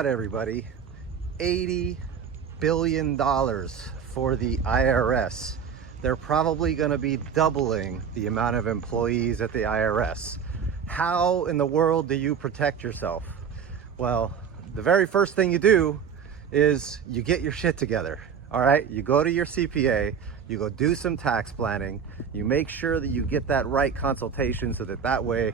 out, everybody. $80 billion for the IRS. They're probably going to be doubling the amount of employees at the IRS. How in the world do you protect yourself? Well, the very first thing you do is you get your shit together. All right, you go to your CPA, you go do some tax planning, you make sure that you get that right consultation so that way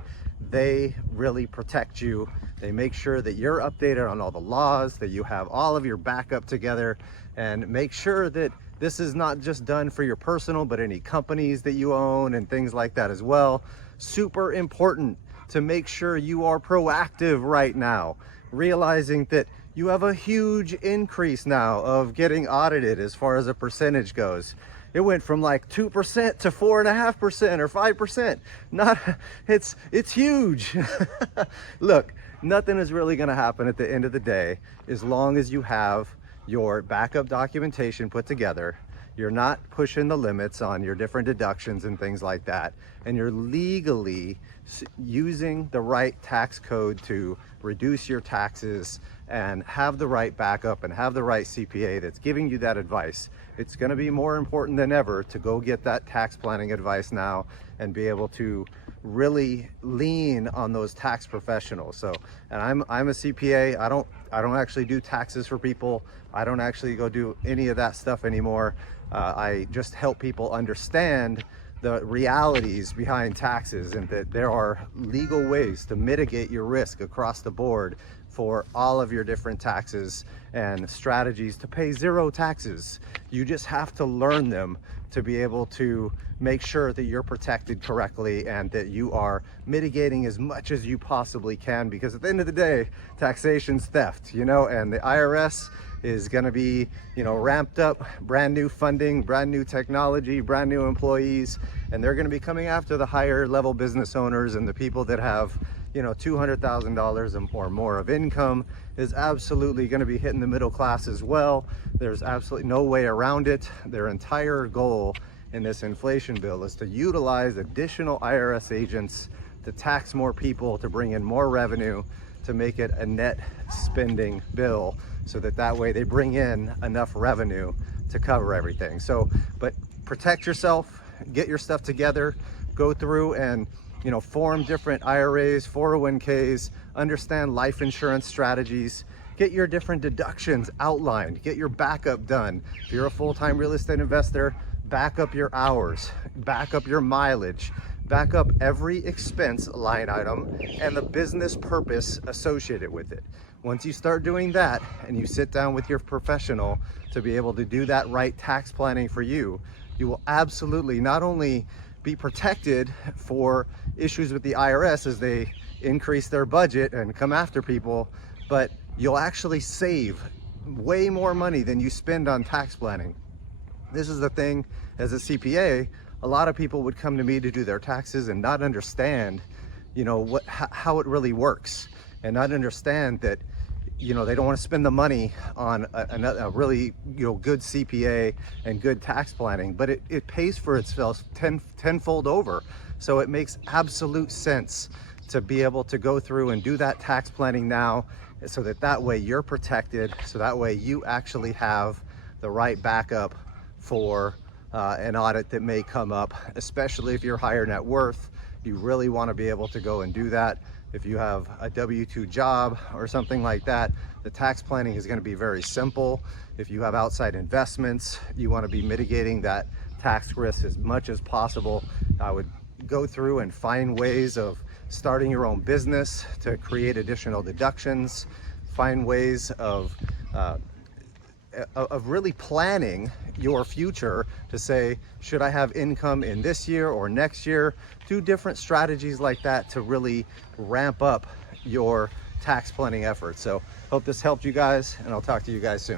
they really protect you. They make sure that you're updated on all the laws, that you have all of your backup together, and make sure that this is not just done for your personal, but any companies that you own and things like that as well. Super important to make sure you are proactive right now, realizing that you have a huge increase now of getting audited as far as a percentage goes. It went from like 2% to 4.5% or 5%. It's huge. Look, nothing is really going to happen at the end of the day as long as you have your backup documentation put together. You're not pushing the limits on your different deductions and things like that, and you're legally using the right tax code to reduce your taxes and have the right backup and have the right CPA that's giving you that advice. It's going to be more important than ever to go get that tax planning advice now and be able to really lean on those tax professionals. So, and I'm a CPA. I don't actually do taxes for people. I don't actually go do any of that stuff anymore. I just help people understand the realities behind taxes and that there are legal ways to mitigate your risk across the board for all of your different taxes and strategies to pay zero taxes. You just have to learn them to be able to make sure that you're protected correctly and that you are mitigating as much as you possibly can, because at the end of the day, taxation's theft, and the IRS is going to be, ramped up, brand new funding, brand new technology, brand new employees, and they're going to be coming after the higher level business owners, and the people that have, $200,000 or more of income is absolutely going to be hitting the middle class as well. There's absolutely no way around it. Their entire goal in this inflation bill is to utilize additional IRS agents to tax more people, to bring in more revenue, to make it a net spending bill, so that way they bring in enough revenue to cover everything. So, but protect yourself, get your stuff together, go through and form different IRAs, 401ks, understand life insurance strategies, get your different deductions outlined, get your backup done. If you're a full-time real estate investor, back up your hours, back up your mileage, back up every expense line item and the business purpose associated with it. Once you start doing that and you sit down with your professional to be able to do that right tax planning for you, you will absolutely not only be protected for issues with the IRS as they increase their budget and come after people, but you'll actually save way more money than you spend on tax planning. This is the thing, as a CPA, a lot of people would come to me to do their taxes and not understand, how it really works, and not understand that, they don't want to spend the money on a really, good CPA and good tax planning, but it pays for itself tenfold over. So it makes absolute sense to be able to go through and do that tax planning now, so that way you're protected, so that way you actually have the right backup for an audit that may come up, especially if you're higher net worth. You really want to be able to go and do that. If you have a W-2 job or something like that, the tax planning is going to be very simple. If you have outside investments, you want to be mitigating that tax risk as much as possible. I would go through and find ways of starting your own business to create additional deductions, find ways of really planning your future to say, should I have income in this year or next year? Do different strategies like that to really ramp up your tax planning efforts. So hope this helped you guys, and I'll talk to you guys soon.